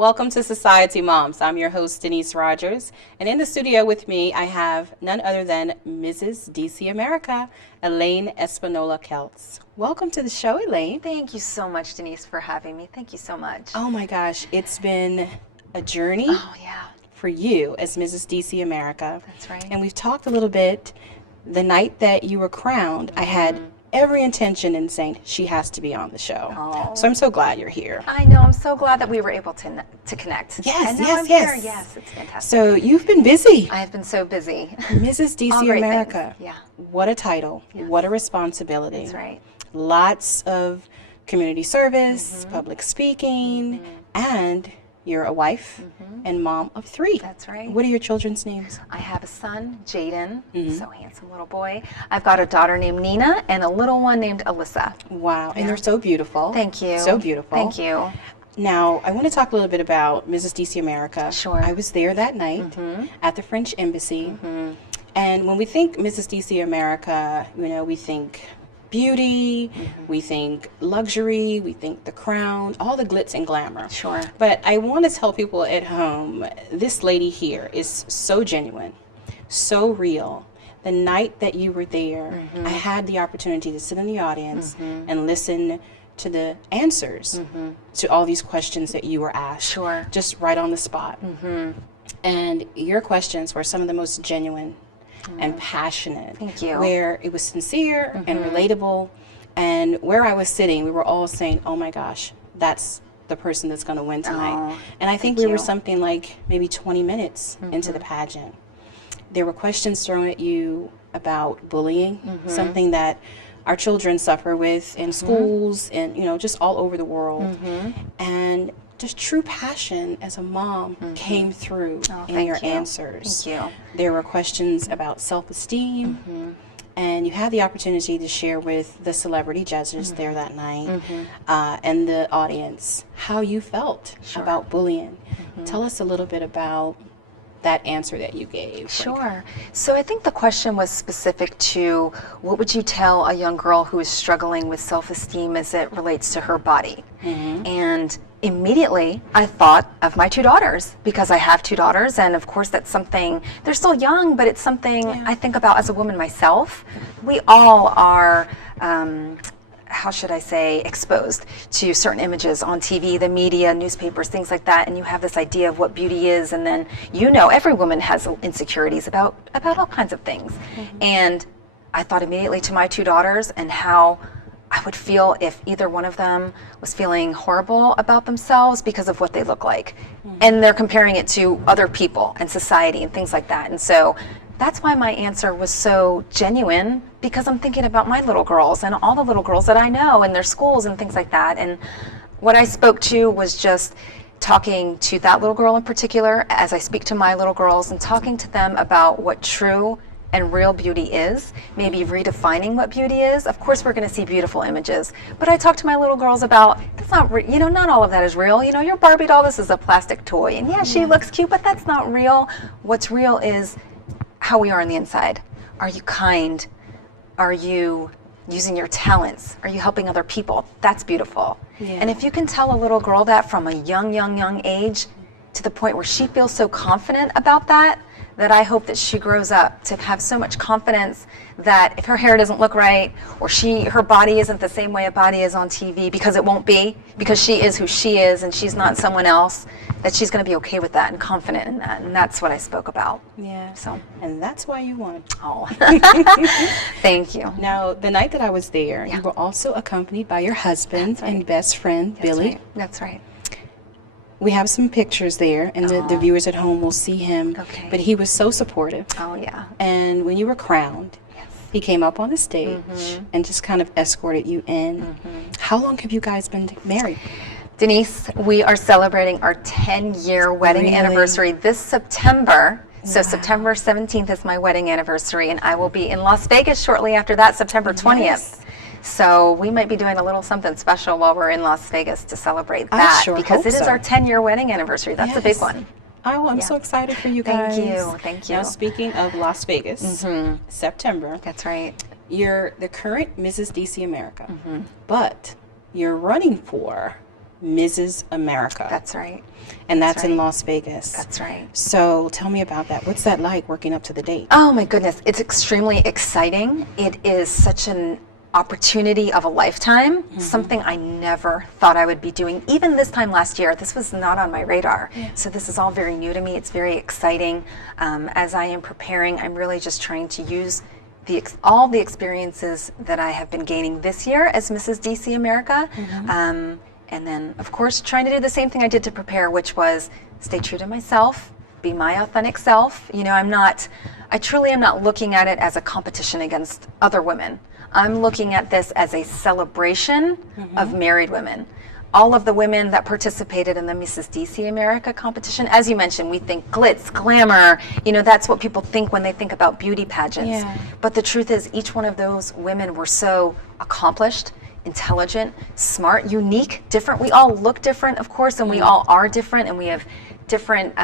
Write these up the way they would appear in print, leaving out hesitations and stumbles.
Welcome to Society Moms. I'm your host, Denise Rogers, and in the studio with me, I have none other than Mrs. DC America, Elaine Espinola-Keltz. Welcome to the show, Elaine. Thank you so much, Denise, for having me. Thank you so much. Oh my gosh, it's been a journey for you as Mrs. DC America. That's right. And we've talked a little bit. The night that you were crowned, I had every intention in saying she has to be on the show. Oh. So I'm so glad you're here. I know. I'm so glad that we were able to connect. Yes, and now yes, I'm yes. Here. Yes, it's fantastic. So you've been busy. I have been so busy. Mrs. All DC great America. things. Yeah. What a title. Yes. What a responsibility. That's right. Lots of community service, public speaking, and you're a wife and mom of 3. That's right. What are your children's names? I have a son, Jaden, so handsome little boy. I've got a daughter named Nina and a little one named Alyssa. Wow. And they're so beautiful. Thank you. So beautiful. Thank you. Now, I want to talk a little bit about Mrs. DC America. Sure. I was there that night at the French Embassy. And when we think Mrs. DC America, we think beauty, we think luxury, we think the crown, all the glitz and glamour. Sure. But I want to tell people at home, this lady here is so genuine, so real. The night that you were there, I had the opportunity to sit in the audience and listen to the answers to all these questions that you were asked. Sure. Just right on the spot. And your questions were some of the most genuine and passionate. Thank you. Where it was sincere and relatable. And where I was sitting, we were all saying, oh my gosh, that's the person that's going to win tonight. Oh, and I think thank we were you. something like maybe 20 minutes into the pageant. There were questions thrown at you about bullying, something that our children suffer with in schools and, just all over the world. And just true passion as a mom came through in your answers. Thank you. There were questions about self-esteem, and you had the opportunity to share with the celebrity judges there that night and the audience how you felt about bullying. Tell us a little bit about that answer that you gave. Sure. So I think the question was specific to what would you tell a young girl who is struggling with self-esteem as it relates to her body? And immediately I thought of my 2 daughters, because I have 2 daughters, and of course that's something, they're still young, but it's something I think about as a woman myself. We all are how should I say, exposed to certain images on TV, the media, newspapers, things like that, and you have this idea of what beauty is, and then every woman has insecurities about all kinds of things. And I thought immediately to my 2 daughters and how I would feel if either one of them was feeling horrible about themselves because of what they look like. And they're comparing it to other people and society and things like that. And so that's why my answer was so genuine, because I'm thinking about my little girls and all the little girls that I know and their schools and things like that. And what I spoke to was just talking to that little girl in particular, as I speak to my little girls, and talking to them about what true and real beauty is, maybe redefining what beauty is. Of course, we're going to see beautiful images, but I talk to my little girls about, that's not, not all of that is real. Your Barbie doll, this is a plastic toy, and yeah, she looks cute, but that's not real. What's real is how we are on the inside. Are you kind? Are you using your talents? Are you helping other people? That's beautiful. And if you can tell a little girl that from a young age to the point where she feels so confident about that I hope that she grows up to have so much confidence that if her hair doesn't look right, or her body isn't the same way a body is on TV, because it won't be, because she is who she is and she's not someone else, that she's going to be okay with that and confident in that. And that's what I spoke about. Yeah. So. And that's why you won. Oh. Thank you. Now, the night that I was there, you were also accompanied by your husband and best friend, Billy. That's right. We have some pictures there, and the viewers at home will see him. Okay. But he was so supportive. Oh, yeah. And when you were crowned, he came up on the stage and just kind of escorted you in. How long have you guys been married? Denise, we are celebrating our 10-year wedding anniversary this September. So September 17th is my wedding anniversary, and I will be in Las Vegas shortly after that, September 20th. So we might be doing a little something special while we're in Las Vegas to celebrate that, because it is our 10-year wedding anniversary. That's a big one. Oh, I'm so excited for you guys. Thank you. Thank you. Now, speaking of Las Vegas, September. That's right. You're the current Mrs. DC America, but you're running for Mrs. America. That's right. And that's in right. Las Vegas. That's right. So tell me about that. What's that like working up to the date? Oh my goodness, it's extremely exciting. It is such an opportunity of a lifetime, something I never thought I would be doing. Even this time last year, this was not on my radar. So this is all very new to me. It's very exciting. As I am preparing, I'm really just trying to use all the experiences that I have been gaining this year as Mrs. DC America. And then, of course, trying to do the same thing I did to prepare, which was stay true to myself, be my authentic self. You know, I truly am not looking at it as a competition against other women. I'm looking at this as a celebration of married women. All of the women that participated in the Mrs. DC America competition, as you mentioned, we think glitz, glamour, you know, that's what people think when they think about beauty pageants. Yeah. But the truth is, each one of those women were so accomplished, intelligent, smart, unique, different. We all look different, of course, and we all are different, and we have different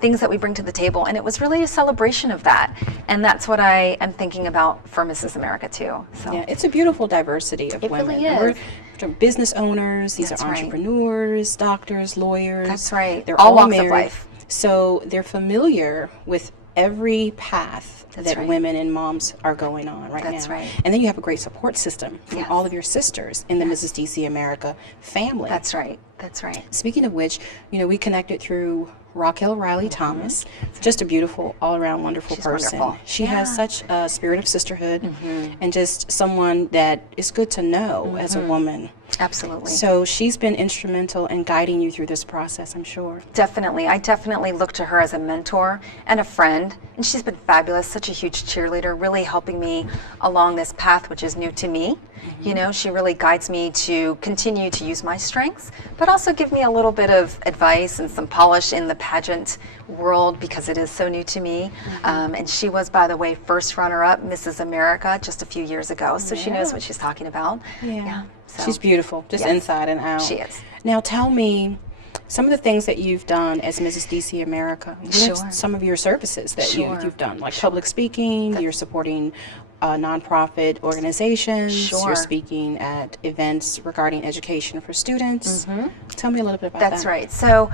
things that we bring to the table. And it was really a celebration of that. And that's what I am thinking about for Mrs. America too. So Yeah, it's a beautiful diversity of It women. really And we're is. business owners, these That's are right. entrepreneurs, doctors, lawyers. That's right. They're All all walks of married. life. So they're familiar with every path That's that right. women and moms are going on right now. That's right. And then you have a great support system from Yes. all of your sisters in the Mrs. DC America family. that's right. That's right. Speaking of which, you know, we connected through Raquel Riley Thomas, just a beautiful, all-around wonderful She's person. wonderful. She has Yeah. such a spirit of sisterhood and just someone that is good to know as a woman. Absolutely. So she's been instrumental in guiding you through this process, I'm sure. Definitely. I definitely look to her as a mentor and a friend. And she's been fabulous, such a huge cheerleader, really helping me along this path, which is new to me. You know, she really guides me to continue to use my strengths, but also give me a little bit of advice and some polish in the pageant world because it is so new to me. And she was, by the way, first runner-up Mrs. America just a few years ago. So she knows what she's talking about. So, She's beautiful, just Yes. inside and out. She is. Now tell me some of the things that you've done as Mrs. DC America. What are Sure. some of your services that Sure. you've done, like public speaking, you're supporting nonprofit organizations, Sure. you're speaking at events regarding education for students. Tell me a little bit about That's that. right. So,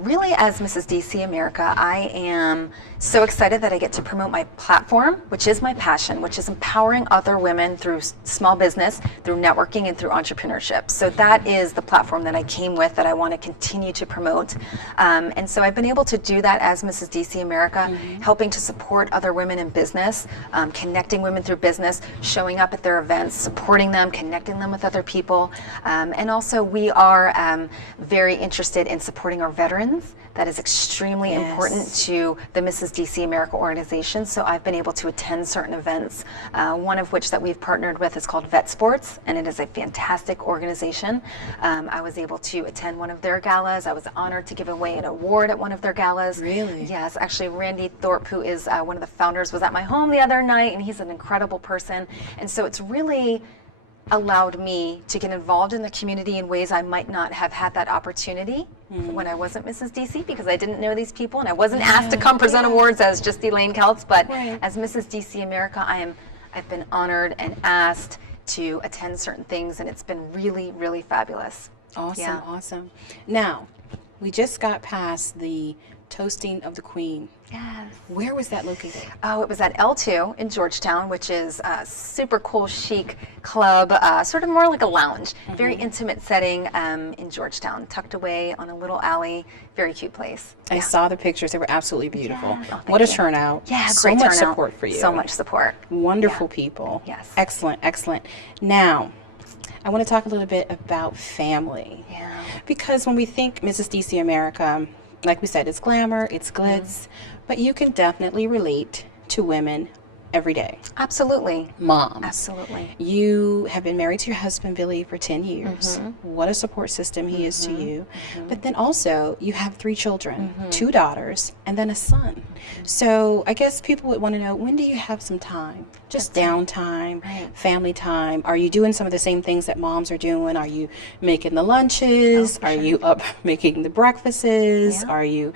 really, as Mrs. DC America, I am so excited that I get to promote my platform, which is my passion, which is empowering other women through small business, through networking, and through entrepreneurship. So that is the platform that I came with that I want to continue to promote. And so I've been able to do that as Mrs. DC America, helping to support other women in business, connecting women through business, showing up at their events, supporting them, connecting them with other people. And also we are very interested in supporting our veterans. That is extremely important to the Mrs. DC America organization. So I've been able to attend certain events, one of which that we've partnered with is called Vet Sports, and it is a fantastic organization. I was able to attend one of their galas. I was honored to give away an award at one of their galas. Really? Yes, actually Randy Thorpe, who is one of the founders, was at my home the other night, and he's an incredible person. And so it's really allowed me to get involved in the community in ways I might not have had that opportunity when I wasn't Mrs. DC, because I didn't know these people and I wasn't asked to come present awards as just Elaine Keltz, but as Mrs. DC America, I've been honored and asked to attend certain things, and it's been really, really fabulous. Awesome, Yeah. awesome. Now, we just got past the toasting of the Queen. Yes. Where was that located? Oh, it was at L2 in Georgetown, which is a super cool, chic club, sort of more like a lounge. Very intimate setting in Georgetown, tucked away on a little alley. Very cute place. I saw the pictures. They were absolutely beautiful. Yes. Oh, thank What a you. turnout. Yeah, so great much turnout. support for you. So much support. Wonderful people. Yes. Excellent, excellent. Now, I want to talk a little bit about family. Yeah. Because when we think Mrs. DC America, like we said, it's glamour, it's glitz, but you can definitely relate to women every day. Absolutely. Moms. Absolutely. You have been married to your husband, Billy, for 10 years. What a support system he is to you. But then also, you have 3 children, 2 daughters, and then a son. So I guess people would want to know, when do you have some time? Just downtime, family time. Are you doing some of the same things that moms are doing? Are you making the lunches? Are you up making the breakfasts? Are you,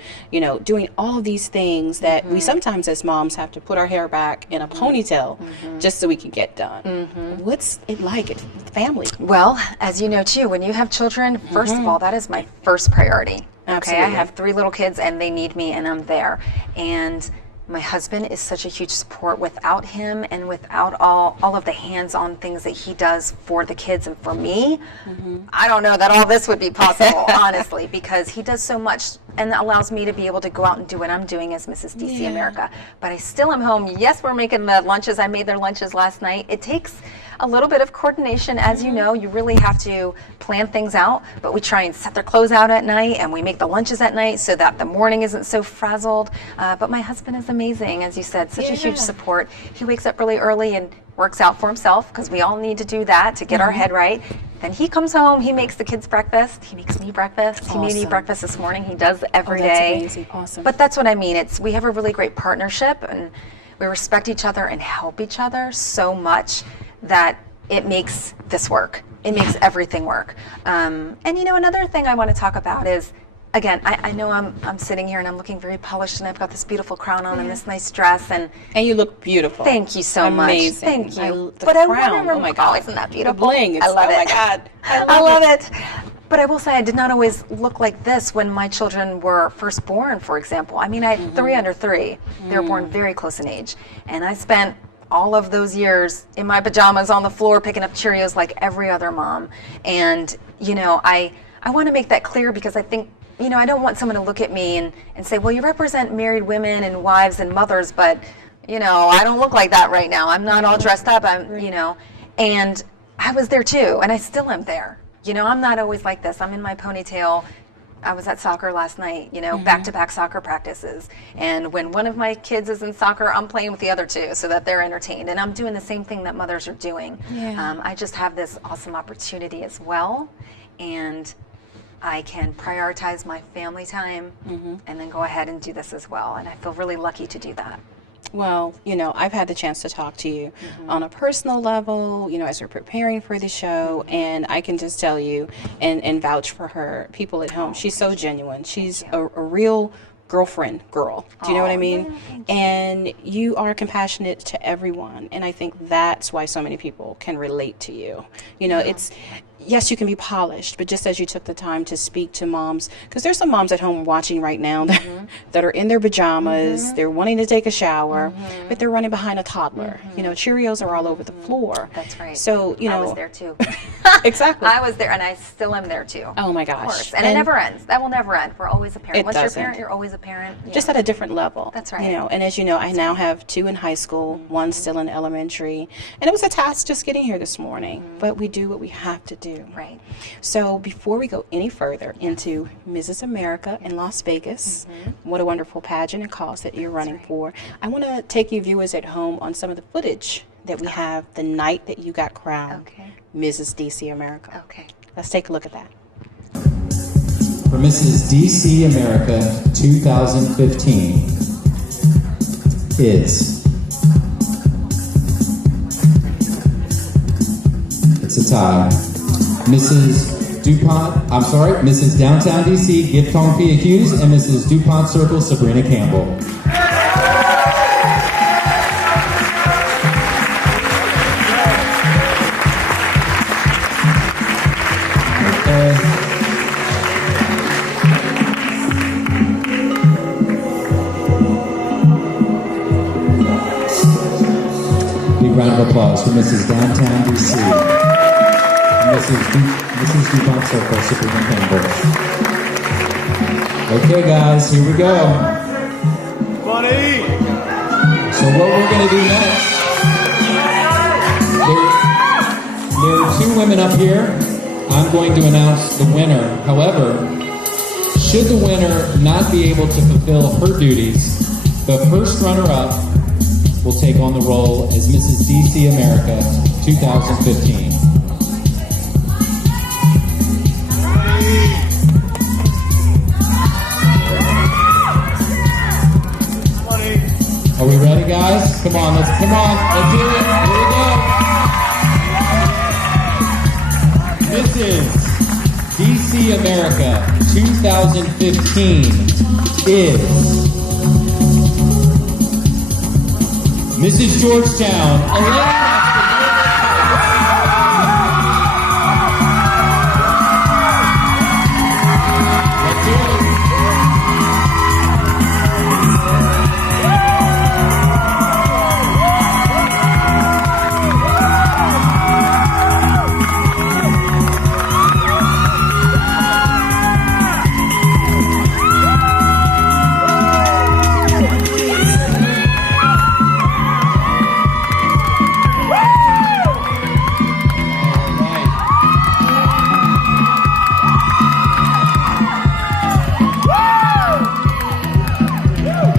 doing all of these things that we sometimes as moms have to put our hair back in in a ponytail just so we can get done. What's it like at family? Well, as you know too, when you have children, first of all, that is my first priority. Absolutely. Okay, I have 3 little kids and they need me and I'm there. And my husband is such a huge support. Without him and without all of the hands-on things that he does for the kids and for me, I don't know that all this would be possible, honestly, because he does so much and allows me to be able to go out and do what I'm doing as Mrs. DC America. But I still am home. Yes, we're making the lunches. I made their lunches last night. It takes a little bit of coordination, as you know. You really have to plan things out, but we try and set their clothes out at night and we make the lunches at night so that the morning isn't so frazzled. But my husband is amazing, as you said, such a huge support. He wakes up really early and works out for himself, because we all need to do that to get our head right. Then he comes home, he makes the kids breakfast, he makes me breakfast. He made me breakfast this morning. He does every day. Amazing. Awesome. But that's what I mean. We have a really great partnership and we respect each other and help each other so much that it makes this work. It makes everything work. And you know, another thing I want to talk about is, again, I know I'm sitting here and I'm looking very polished and I've got this beautiful crown on and this nice dress and you look beautiful. Thank you so much. Amazing. Thank you. The crown, I want to remember, oh my God. isn't that beautiful? The bling. I love it. Oh my God. I love it. But I will say I did not always look like this when my children were first born, for example. I mean, I had 3 under 3. They were born very close in age. And I spent all of those years in my pajamas on the floor picking up Cheerios like every other mom. And, you know, I want to make that clear, because I think, you know, I don't want someone to look at me and say, well, you represent married women and wives and mothers, but, you know, I don't look like that right now. I'm not all dressed up, you know. And I was there too, and I still am there. You know, I'm not always like this. I'm in my ponytail. I was at soccer last night, you know, back-to-back soccer practices. And when one of my kids is in soccer, I'm playing with the other 2 so that they're entertained. And I'm doing the same thing that mothers are doing. I just have this awesome opportunity as well. And I can prioritize my family time and then go ahead and do this as well. And I feel really lucky to do that. Well, you know, I've had the chance to talk to you on a personal level, you know, as we're preparing for the show, and I can just tell you and vouch for her, people at home. She's so genuine. She's a real girlfriend girl. Do you know what I mean? And you are compassionate to everyone. And I think that's why so many people can relate to you. You know, it's, yes, you can be polished, but just as you took the time to speak to moms, because there's some moms at home watching right now that are in their pajamas, they're wanting to take a shower, but they're running behind a toddler. You know, Cheerios are all over the floor. That's right. So, you know. I was there too. Exactly. I was there, and I still am there too. Oh my gosh. Of course. And it never ends. That will never end. We're always a parent. Once doesn't. you're a parent, you're always a parent. Yeah. Just at a different level. That's right. You know, and as you know, I now have 2 in high school, 1 still in elementary, and it was a task just getting here this morning, but we do what we have to do. Right. So before we go any further into Mrs. America in Las Vegas, what a wonderful pageant and cause that you're running for, I want to take you viewers at home on some of the footage that we have the night that you got crowned Mrs. DC America. Okay. Let's take a look at that. For Mrs. DC America 2015 is, it's a tie, Mrs. Downtown DC Gift Home Pia Hughes and Mrs. DuPont Circle Sabrina Campbell. Big round of applause for Mrs. Downtown DC and Mrs. DuPont Circle, Sabrina Campbell. Okay, guys, here we go. Funny. So what we're going to do next, there are 2 women up here. I'm going to announce the winner. However, should the winner not be able to fulfill her duties, the first runner-up will take on the role as Mrs. DC America 2015. Are we ready, guys? Come on, let's do it. Here we go. Mrs. DC America 2015 is Mrs. Georgetown, Elaine.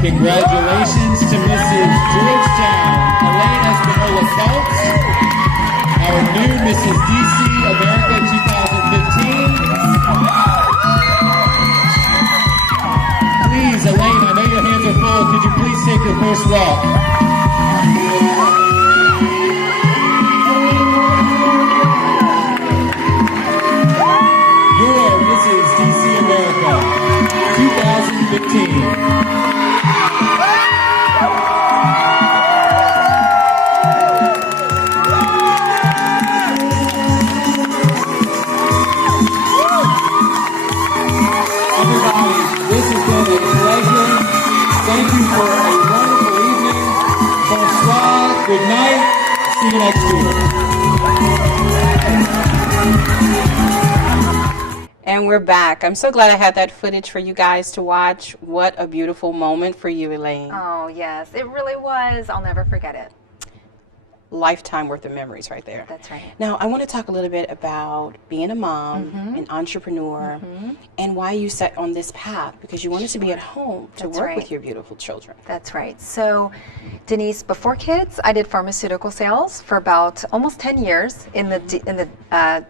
Congratulations to Mrs. Georgetown, Elaine Espinola-Keltz, our new Mrs. DC America 2015. Please, Elaine, I know your hands are full. Could you please take the first walk? Your Mrs. DC America 2015. This has been a pleasure. Thank you for a wonderful evening. Bonsoir. Good night. See you next year. And we're back. I'm so glad I had that footage for you guys to watch. What a beautiful moment for you, Elaine. Oh, yes, it really was. I'll never forget it. Lifetime worth of memories right there. That's right. Now, I want to talk a little bit about being a mom, an entrepreneur, and why you set on this path, because you wanted to be at home to That's work right. with your beautiful children. That's right. So, Denise, before kids, I did pharmaceutical sales for about almost 10 years in the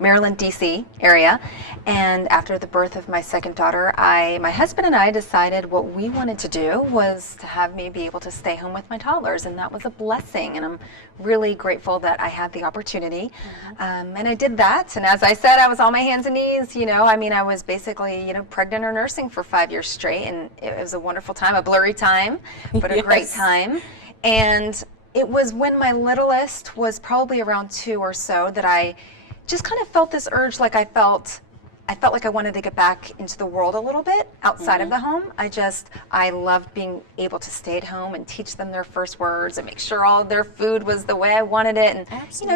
Maryland, D.C. area. And after the birth of my second daughter, my husband and I decided what we wanted to do was to have me be able to stay home with my toddlers, and that was a blessing. And I'm really grateful that I had the opportunity. And I did that. And as I said, I was on my hands and knees. I was basically, pregnant or nursing for 5 years straight, and it was a wonderful time, a blurry time, but a great time. And it was when my littlest was probably around 2 or so that I just kind of felt this urge, like I felt like I wanted to get back into the world a little bit outside of the home. I loved being able to stay at home and teach them their first words and make sure all of their food was the way I wanted it. And,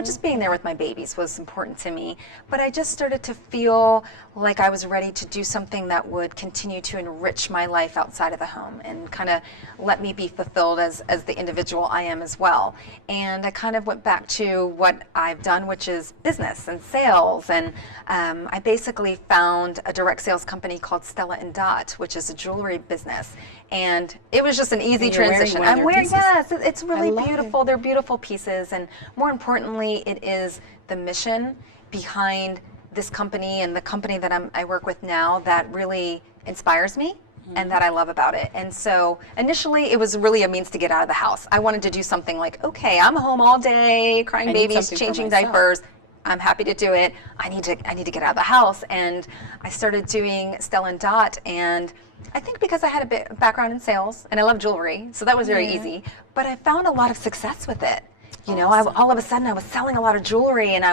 just being there with my babies was important to me. But I just started to feel like I was ready to do something that would continue to enrich my life outside of the home and kind of let me be fulfilled as the individual I am as well. And I kind of went back to what I've done, which is business and sales. And I basically found a direct sales company called Standout, which is a jewelry business. And it was just an easy transition. I'm wearing, yes, it's really beautiful. They're beautiful pieces. And more importantly, it is the mission behind this company and the company that I work with now that really inspires me and that I love about it. And so initially it was really a means to get out of the house. I wanted to do something like, okay, I'm home all day, crying babies, changing diapers. I'm happy to do it. I need to get out of the house. And I started doing Standout, and I think because I had a bit of background in sales and I love jewelry, so that was very easy. But I found a lot of success with it. All of a sudden I was selling a lot of jewelry, and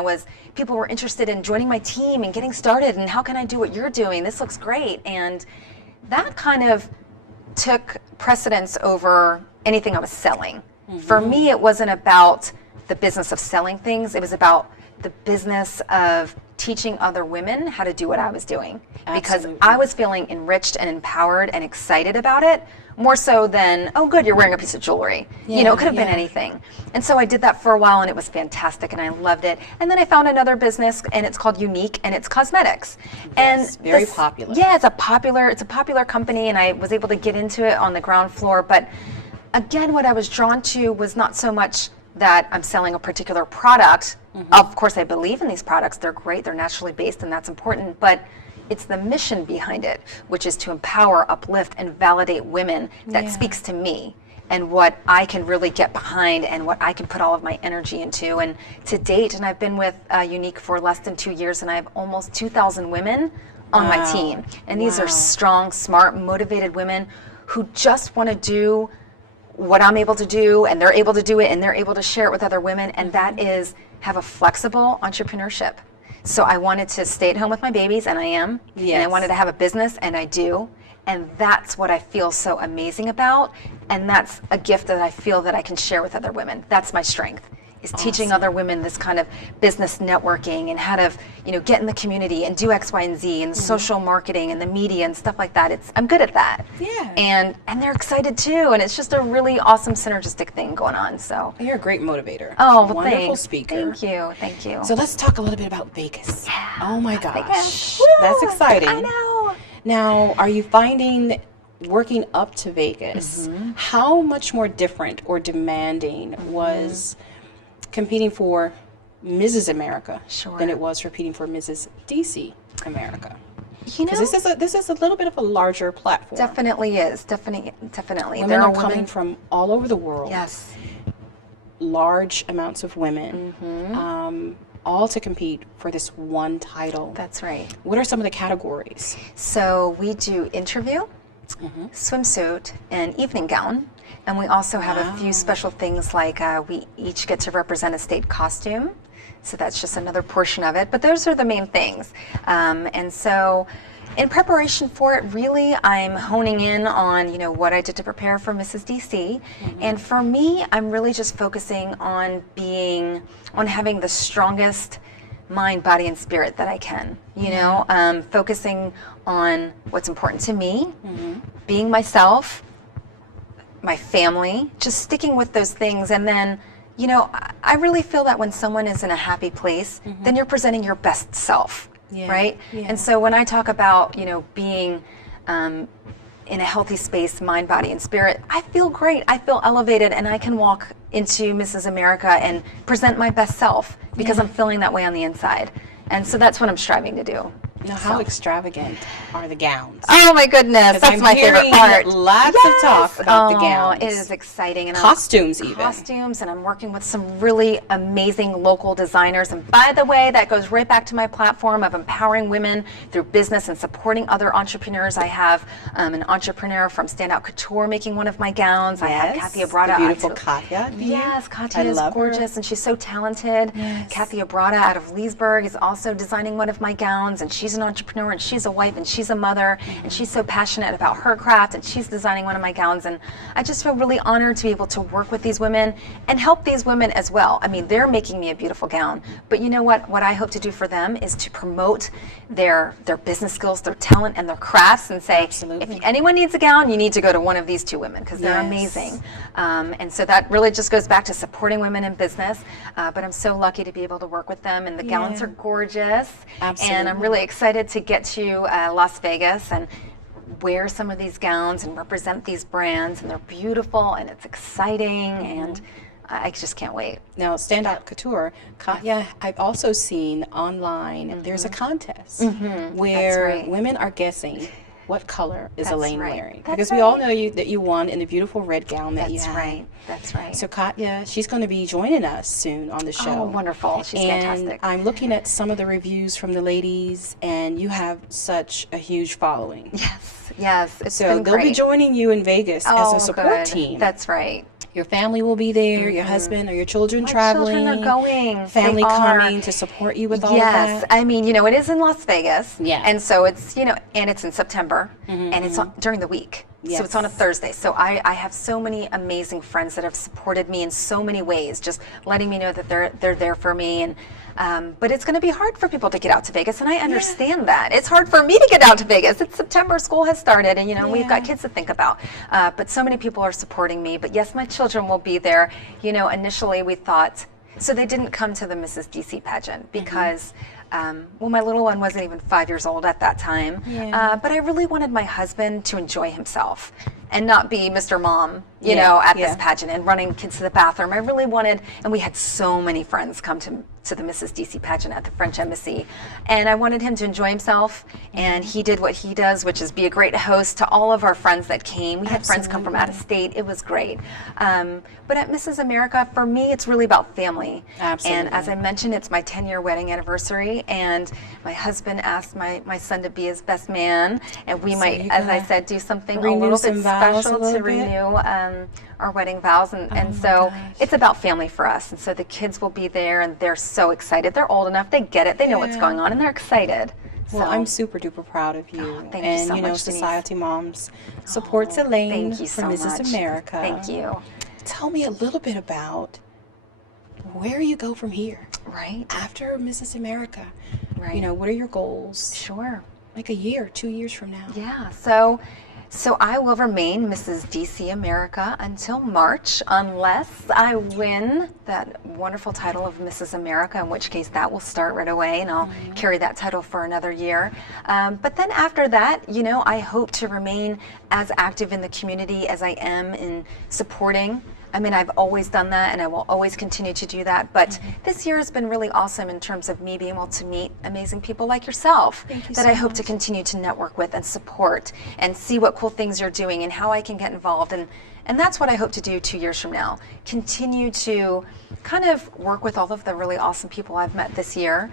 people were interested in joining my team and getting started, and how can I do what you're doing? This looks great. And that kind of took precedence over anything I was selling. For me, it wasn't about the business of selling things. It was about the business of teaching other women how to do what I was doing. Because I was feeling enriched and empowered and excited about it, more so than, oh good, you're wearing a piece of jewelry. It could have been anything. And so I did that for a while, and it was fantastic, and I loved it. And then I found another business, and it's called Unique, and it's cosmetics. Yes, and very popular. Yeah, it's a popular company, and I was able to get into it on the ground floor. But again, what I was drawn to was not so much that I'm selling a particular product. Of course, I believe in these products. They're great. They're naturally based, and that's important. But it's the mission behind it, which is to empower, uplift, and validate women that speaks to me and what I can really get behind and what I can put all of my energy into. And to date, and I've been with Unique for less than 2 years, and I have almost 2,000 women on my team. And these are strong, smart, motivated women who just want to do what I'm able to do, and they're able to do it, and they're able to share it with other women, and that is have a flexible entrepreneurship. So I wanted to stay at home with my babies, and I am, and I wanted to have a business, and I do, and that's what I feel so amazing about, and that's a gift that I feel that I can share with other women. That's my strength. Is teaching other women this kind of business networking and how to, get in the community and do X, Y, and Z and social marketing and the media and stuff like that. I'm good at that. Yeah. And they're excited too, and it's just a really awesome synergistic thing going on. So You're a great motivator. Oh, well, wonderful thanks. speaker. Thank you. So let's talk a little bit about Vegas. Yeah, Oh my Las gosh, Vegas. that's Woo! exciting. I know. Now, are you finding working up to Vegas, how much more different or demanding was competing for Mrs. America than it was competing for Mrs. DC America? Because this is a little bit of a larger platform. Definitely is. Definitely. Women There are are coming women. from all over the world. Yes. Large amounts of women, all to compete for this one title. That's right. What are some of the categories? So we do interview, swimsuit, and evening gown. And we also have a few special things like we each get to represent a state costume. So that's just another portion of it. But those are the main things. And so in preparation for it, really, I'm honing in on, what I did to prepare for Mrs. DC. And for me, I'm really just focusing on having the strongest mind, body, and spirit that I can, focusing on what's important to me, being myself, my family, just sticking with those things. And then, I really feel that when someone is in a happy place, then you're presenting your best self, right? Yeah. And so when I talk about, being in a healthy space, mind, body, and spirit, I feel great. I feel elevated, and I can walk into Mrs. America and present my best self because I'm feeling that way on the inside. And so that's what I'm striving to do. Now, how extravagant are the gowns? Oh my goodness, that's my favorite part. Lots of talk about the gowns. It is exciting. And Costumes even. Costumes, and I'm working with some really amazing local designers. And by the way, that goes right back to my platform of empowering women through business and supporting other entrepreneurs. I have an entrepreneur from Standout Couture making one of my gowns. I have Kathy Abrata. The beautiful Katya. Yes, Katya is gorgeous, and she's so talented. Yes. Kathy Abrata out of Leesburg is also designing one of my gowns, and she's an entrepreneur, and she's a wife, and she's a mother, and she's so passionate about her craft, and she's designing one of my gowns. And I just feel really honored to be able to work with these women and help these women as well. I mean, they're making me a beautiful gown, but you know what I hope to do for them is to promote their business skills, their talent, and their crafts, and say, if anyone needs a gown, you need to go to one of these two women because they're amazing. And so that really just goes back to supporting women in business, but I'm so lucky to be able to work with them, and the gowns are gorgeous. Absolutely. And I'm really excited to get to Las Vegas and wear some of these gowns and represent these brands, and they're beautiful and it's exciting, and I just can't wait. Now, Standout Couture, Katya, I've also seen online, there's a contest where women are guessing what color is Elaine wearing. Because we all know that you won in the beautiful red gown that you had. That's right. So Katya, she's going to be joining us soon on the show. Oh, wonderful. She's fantastic. I'm looking at some of the reviews from the ladies, and you have such a huge following. Yes. It's So been they'll great. be joining you in Vegas as a support team. That's right. Your family will be there, your husband or your children traveling. Children are going. Family They are. coming to support you with all of Yes, that. I mean, it is in Las Vegas. Yeah. And so it's, and it's in September, and it's during the week. So it's on a Thursday. So I have so many amazing friends that have supported me in so many ways, just letting me know that they're there for me. And but it's going to be hard for people to get out to Vegas, and I understand that. It's hard for me to get out to Vegas. It's September, school has started, and we've got kids to think about. But so many people are supporting me. But yes, my children will be there. Initially we thought, so they didn't come to the Mrs. DC pageant because my little one wasn't even 5 years old at that time. But I really wanted my husband to enjoy himself and not be Mr. Mom, at this pageant and running kids to the bathroom. I really wanted, and we had so many friends come to the Mrs. DC pageant at the French Embassy, and I wanted him to enjoy himself, and he did what he does, which is be a great host to all of our friends that came. We had friends come from out of state. It was great. But at Mrs. America, for me, it's really about family. Absolutely. And as I mentioned, it's my 10-year wedding anniversary, and my husband asked my son to be his best man, and we might, as I said, do something a little bit vows a special little to bit? renew our wedding vows, and my so gosh. it's about family for us. And so the kids will be there, and they're so excited. They're old enough, they get it, they know what's Yeah. going on, and they're excited. Well, So, I'm super duper proud of you. thank you and so you know, much, Denise. Society Moms supports Elaine thank you for so Mrs. much. America. Thank you. Tell me a little bit about where you go from here Right, after Mrs. America. right. You know, what are your goals? Sure. Like a year, 2 years from now. Yeah, so I will remain Mrs. DC America until March, unless I win that wonderful title of Mrs. America, in which case that will start right away, and I'll carry that title for another year. But then after that, you know, I hope to remain as active in the community as I am in supporting. I mean, I've always done that, and I will always continue to do that. But this year has been really awesome in terms of me being able to meet amazing people like yourself Thank you that so I hope to much. continue to network with and support and see what cool things you're doing and how I can get involved. And that's what I hope to do 2 years from now. Continue to kind of work with all of the really awesome people I've met this year.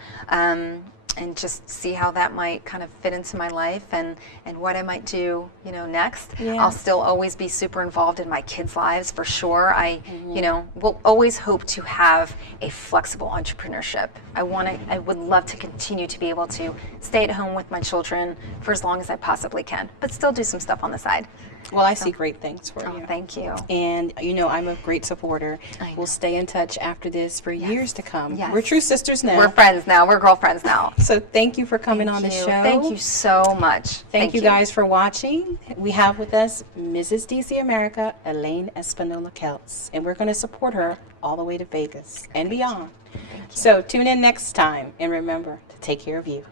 And just see how that might kind of fit into my life and what I might do, you know, next. Yeah. I'll still always be super involved in my kids' lives for sure. You know, will always hope to have a flexible entrepreneurship. I would love to continue to be able to stay at home with my children for as long as I possibly can, but still do some stuff on the side. Well, I see great things for Oh, you. thank you. And you know, I'm a great supporter. I know. We'll stay in touch after this for years to come. Yes. We're true sisters now. We're friends now. We're girlfriends now. So thank you for coming on the Thank you. show. Thank you so much. Thank you guys for watching. We have with us Mrs. DC America, Elaine Espinola-Keltz, and we're going to support her all the way to Vegas and beyond. So tune in next time, and remember to take care of you.